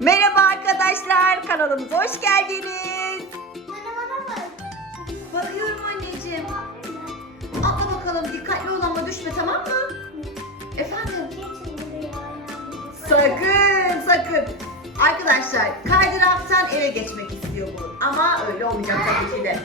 Merhaba arkadaşlar, kanalımıza hoş geldiniz. Bakıyorum anneciğim. Atla bakalım, dikkatli ol ama düşme tamam mı? Efendim? Sakın, sakın. Arkadaşlar, kaydıraktan eve geçmek istiyor bu. Ama öyle olmayacak tabii ki de.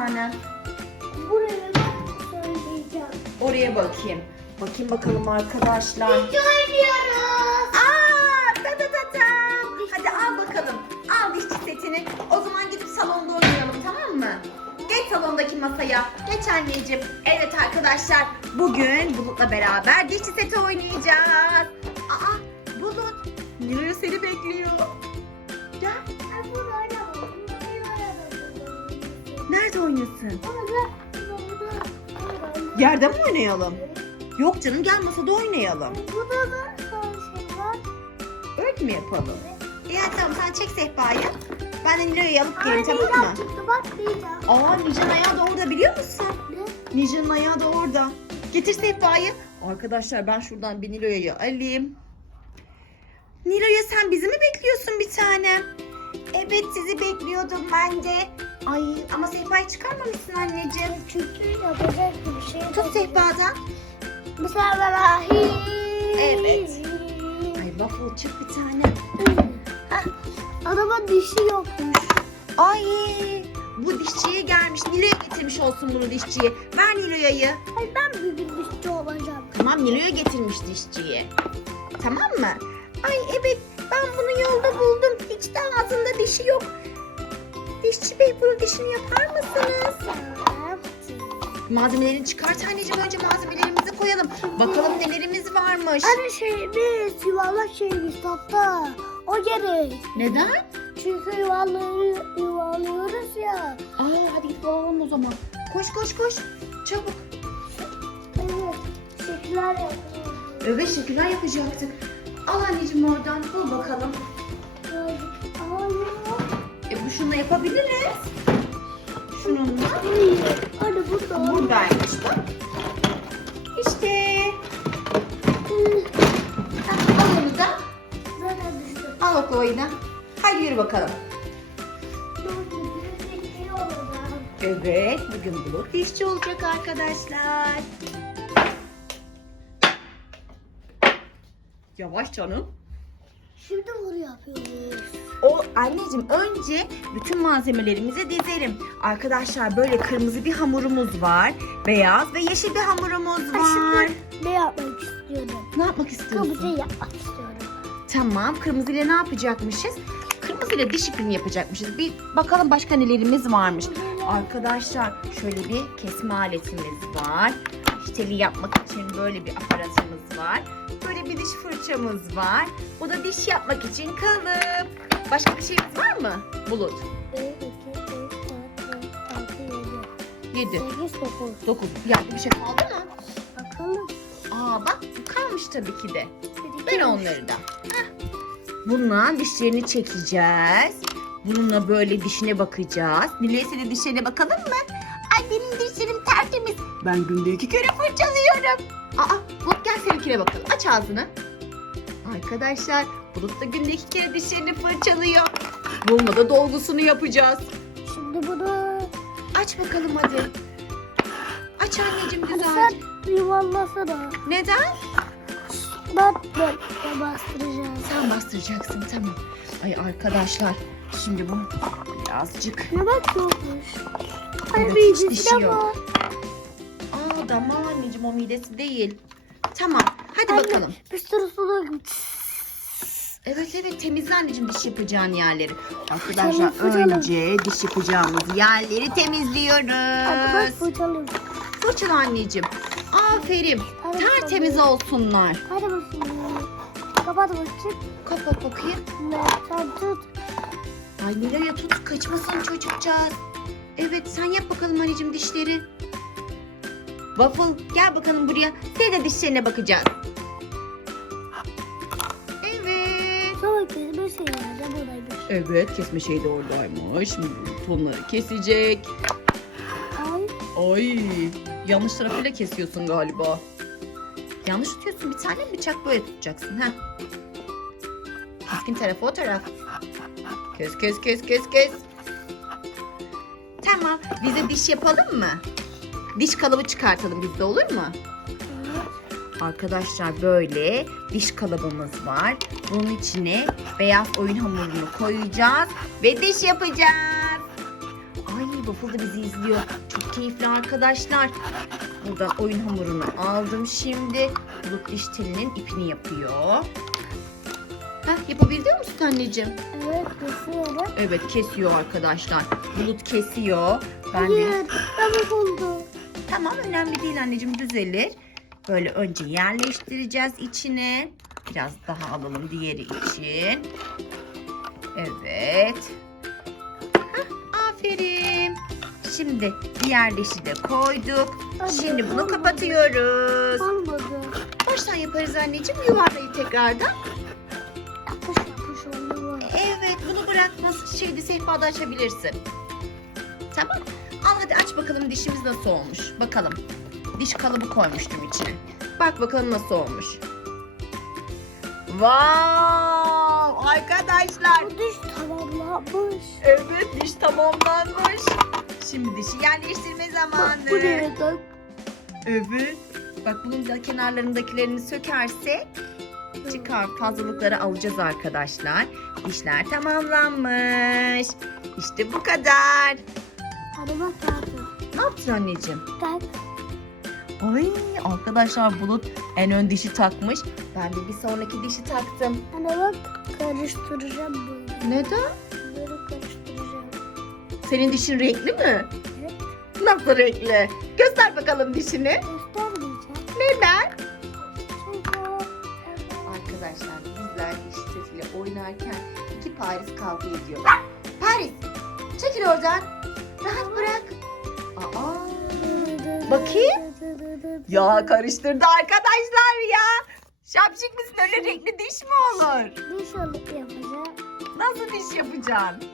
Neye bakayım bir tane? Buraya bak söyleyeceğim. Oraya bakayım. Bakayım bakalım arkadaşlar. Biz oynuyoruz. Aa, ta ta ta ta. Hadi al bakalım. Al dişçi setini. O zaman gidip salonda oynayalım tamam mı? Geç salondaki masaya. Geç anneciğim. Evet arkadaşlar. Bugün Bulut'la beraber dişçi seti oynayacağız. Aa, Bulut. Nilo'ya seni bekliyor. Nerede oynamam. Yerde mi oynayalım? Yok canım gel masada oynayalım. Burada da şey var. Öyle mi yapalım? İyi hadi tamam sen çek sehpayı. Ben de Nilo'yu alıp Aa, geleyim tamam mı? Nilay çıktı bak Nilay. Aa Nijan ayağı da orada biliyor musun? Ne? Nijan'ın ayağı da orada. Getir sehpayı. Arkadaşlar ben şuradan bir Nilo'yu alayım. Nilo'ya sen bizi mi bekliyorsun bir tanem? Evet sizi bekliyordum ben de. Ay ama sehpayı çıkarmamışsın anneciğim. Çünkü yapacak bir şey Tut sehpadan. Bu sefer Evet. Ay waffle çık bir tane. Adamın dişi yokmuş. Ay bu dişçiye gelmiş. Nilo'ya getirmiş olsun bunu dişçiye. Ver Nilo'ya'yı. Hayır ben bir gün dişçi olacağım. Tamam Nilo'ya getirmiş dişçiyi. Tamam mı? Ay evet ben bunu yolda buldum. Hiç de ağzında dişi yok. Dişçi bey bunun dişini yapar mısınız? Malzemelerini çıkart anneciğim önce malzemelerimizi koyalım. Bakalım nelerimiz varmış. Hani şeyimiz, yuvarlak şeyimiz tahta. O gerek. Neden? Çünkü yuvarlıyor, yuvarlıyoruz ya. Aa hadi gidip alalım o zaman. Koş koş koş. Çabuk. Evet. Şekiller yapıyoruz. Evet şekiller yapacaktık. Al anneciğim oradan bul bakalım. Şununla yapabiliriz. Şununla. Hadi burada. Buradaymış bak. İşte. Al onu da. Al oklavayı da. Hadi yürü bakalım. Evet, bugün Bulut dişçi olacak arkadaşlar. Yavaş canım. Şimdi bunu yapıyoruz. O anneciğim önce bütün malzemelerimizi dizelim. Arkadaşlar böyle kırmızı bir hamurumuz var. Beyaz ve yeşil bir hamurumuz Ha, var. şimdi ne yapmak istiyorum? Ne yapmak istiyorsun? Kırmızı yapmak istiyorum. Tamam. Kırmızı ile ne yapacakmışız? Kırmızı ile diş ipini yapacakmışız. Bir bakalım başka nelerimiz varmış. Arkadaşlar şöyle bir kesme aletimiz var. Teli yapmak için böyle bir aparatımız var. Böyle bir diş fırçamız var. Bu da diş yapmak için kalıp. Başka bir şeyimiz var mı? Bulut. 1, 2, 3, 4, 5, 6, 7, 7, 8, 9. 9. Yani bir şey kaldı mı? Bakalım. Aa bak kalmış tabii ki de. Ver onları da. Heh. Bununla dişlerini çekeceğiz. Bununla böyle dişine bakacağız. Nilay senin dişlerine bakalım mı? Ay benim dişlerim tertemiz. Ben günde iki kere fırçalıyorum. Aa Bulut gel seninkine bakalım. Aç ağzını. Arkadaşlar Bulut da günde iki kere dişlerini fırçalıyor. Bununla da dolgusunu yapacağız. Şimdi bunu Aç bakalım hadi. Aç anneciğim hadi güzel. sen yuvarlasana. Neden? Ben, ben bastıracağım. Sen bastıracaksın tamam. Ay arkadaşlar şimdi bu birazcık Ne bak. Ay Burada bir hiç dişi dişi de var. Aa damar anneciğim o midesi değil. Tamam hadi Anne, bakalım. Bir sürü su Evet evet temizle anneciğim diş yapacağın yerleri. Arkadaşlar Fırçalı. önce diş yapacağımız yerleri Hadi bak temizliyoruz. fırçalım. Fırçala anneciğim. Aferin. Hadi Tertemiz olsunlar. Hadi bakayım. Kapat bakayım. Kapat bakayım. Sen tut. Ay Nilay'a tut kaçmasın çocukcağız. Evet sen yap bakalım anneciğim dişleri. Waffle gel bakalım buraya. Senin de dişlerine bakacağız. Evet. Sonra kelime şeylerde buradaymış. Evet kesme şeyi de oradaymış. Tonları kesecek. Ay. Ay yanlış tarafıyla kesiyorsun galiba. Yanlış tutuyorsun bir tane bıçak böyle tutacaksın ha. Keskin tarafı o taraf. Kes kes kes kes kes. Tamam bize diş yapalım mı? Diş kalıbı çıkartalım bizde olur mu? Arkadaşlar böyle diş kalıbımız var. Bunun içine beyaz oyun hamurunu koyacağız ve diş yapacağız. Ay Waffle da bizi izliyor. Çok keyifli arkadaşlar. Buradan oyun hamurunu aldım şimdi. Bulut diş telinin ipini yapıyor. Heh, yapabiliyor musun anneciğim? Evet kesiyorum. Evet kesiyor arkadaşlar. Bulut kesiyor. Ben de Hayır. Tamam oldu. Tamam önemli değil anneciğim düzelir. Böyle önce yerleştireceğiz içine. Biraz daha alalım diğeri için. Evet. Şimdi diğer dişi de koyduk. Şimdi bunu kapatıyoruz. Olmadı. Baştan yaparız anneciğim. Yuvarlayı tekrardan. Yapış yapış oldu. Evet bunu bırakma şeydi sehpada açabilirsin. Tamam. Al hadi aç bakalım dişimiz nasıl olmuş. Bakalım. Diş kalıbı koymuştum içine. Bak bakalım nasıl olmuş. Wow! Arkadaşlar. Bu diş tamamlanmış. Evet diş tamamlanmış. Şimdi yerleştirme Bak zamanı. bu nereden? Evet. Bak bunun da kenarlarındakilerini sökersek çıkar fazlalıkları alacağız arkadaşlar. Dişler tamamlanmış. İşte bu kadar. Bak abi. Ne yaptın anneciğim? Tak. Ay arkadaşlar Bulut en ön dişi takmış. Ben de bir sonraki dişi taktım. Bak karıştıracağım böyle. Neden? Senin dişin renkli mi? Evet. Nasıl renkli? Göster bakalım dişini. Göstermeyeceğim. Neden? Çünkü Arkadaşlar bizler diş setiyle oynarken iki Paris kavga ediyor. Paris çekil oradan. Rahat bırak. Aa. Bakayım. Ya karıştırdı arkadaşlar ya. Şapşik misin öyle renkli diş mi olur? Diş alıp yapacağım. Nasıl diş yapacaksın?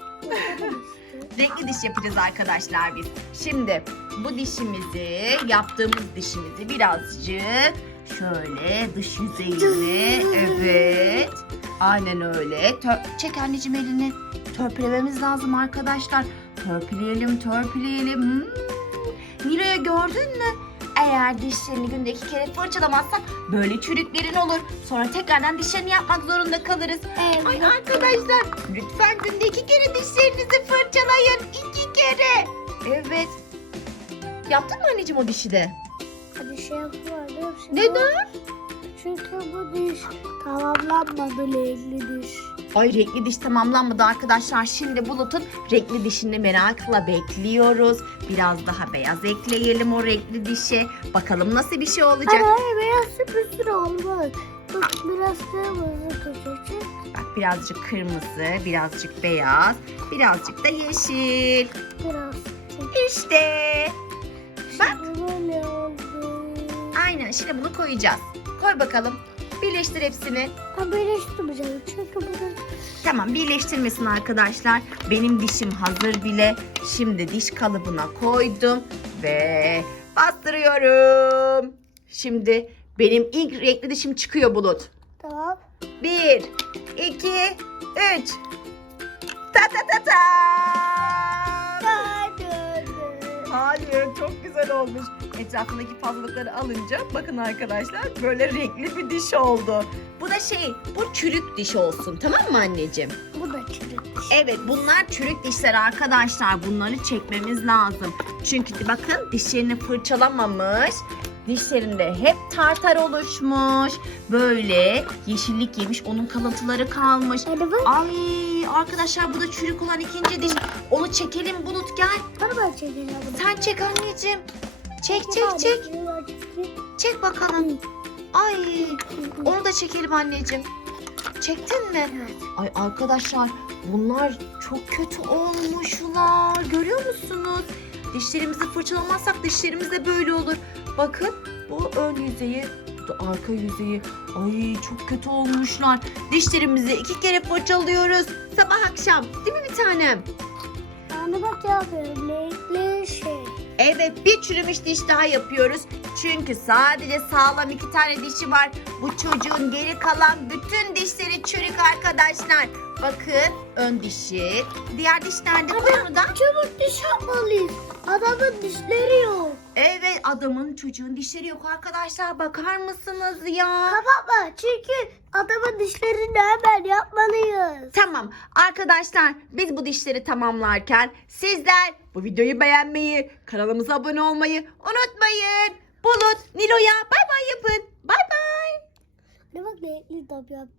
Renkli diş yapacağız arkadaşlar biz. Şimdi bu dişimizi, yaptığımız dişimizi birazcık şöyle dış yüzeyine, evet. Aynen öyle. Tör- Çek anneciğim elini. Törpülememiz lazım arkadaşlar. Törpüleyelim, törpüleyelim. Hmm. Nilo'ya gördün mü? Eğer dişlerini günde iki kere fırçalamazsan böyle çürüklerin olur. Sonra tekrardan dişlerini yapmak zorunda kalırız. Evet. Ay arkadaşlar lütfen günde iki kere dişlerinizi fırçalayın. Evet. Yaptın mı anneciğim o dişi de? Hadi şey yapmadım. Neden? Çünkü bu diş tamamlanmadı renkli diş. Ay renkli diş tamamlanmadı arkadaşlar. Şimdi Bulut'un renkli dişini merakla bekliyoruz. Biraz daha beyaz ekleyelim o renkli dişe. Bakalım nasıl bir şey olacak. Hayır beyaz bir sürü olmaz. Bak biraz kırmızı küçücük. Bak birazcık kırmızı, birazcık beyaz, birazcık da yeşil. Biraz. İşte. Bak. Şimdi böyle oldu. Aynen şimdi bunu koyacağız. Koy bakalım. Birleştir hepsini. Ben birleştirmeyeceğim çünkü burada Tamam birleştirmesin arkadaşlar. Benim dişim hazır bile. Şimdi diş kalıbına koydum ve bastırıyorum. Şimdi benim ilk renkli dişim çıkıyor Bulut. tamam. Bir, iki, üç. Ta ta ta ta. Güzel olmuş. Etrafındaki fazlalıkları alınca bakın arkadaşlar böyle renkli bir diş oldu. Bu da şey bu çürük diş olsun tamam mı anneciğim? Bu da çürük diş. Evet bunlar çürük dişler arkadaşlar. Bunları çekmemiz lazım. Çünkü bakın dişlerini fırçalamamış. Dişlerinde hep tartar oluşmuş. Böyle yeşillik yemiş. Onun kalıntıları kalmış. Hadi arkadaşlar bu da çürük olan ikinci diş. Onu çekelim Bulut gel. Hadi ben çekeceğim bunu. Sen çek anneciğim. Çek çek çek. Çek bakalım. Ay onu da çekelim anneciğim. Çektin mi? Ay arkadaşlar bunlar çok kötü olmuşlar. Görüyor musunuz? Dişlerimizi fırçalamazsak dişlerimiz de böyle olur. Bakın bu ön yüzeyi Şurada arka yüzeyi. Ay çok kötü olmuşlar. Dişlerimizi iki kere fırçalıyoruz. Sabah akşam. Değil mi bir tanem? Anne bak yapıyorum. Renkli şey. Evet bir çürümüş diş daha yapıyoruz. Çünkü sadece sağlam iki tane dişi var. Bu çocuğun geri kalan bütün dişleri çürük arkadaşlar. Bakın ön dişi. Diğer diş nerede? Da. Çabuk diş yapmalıyız. Adamın dişleri yok. Evet adamın çocuğun dişleri yok arkadaşlar. Bakar mısınız ya? Kapatma çünkü adamın dişlerini hemen yapmalıyız. Tamam arkadaşlar biz bu dişleri tamamlarken sizler bu videoyu beğenmeyi, kanalımıza abone olmayı unutmayın. Bulut, Nilo'ya bay bay yapın. Bay bay. Ne bak top yaptım.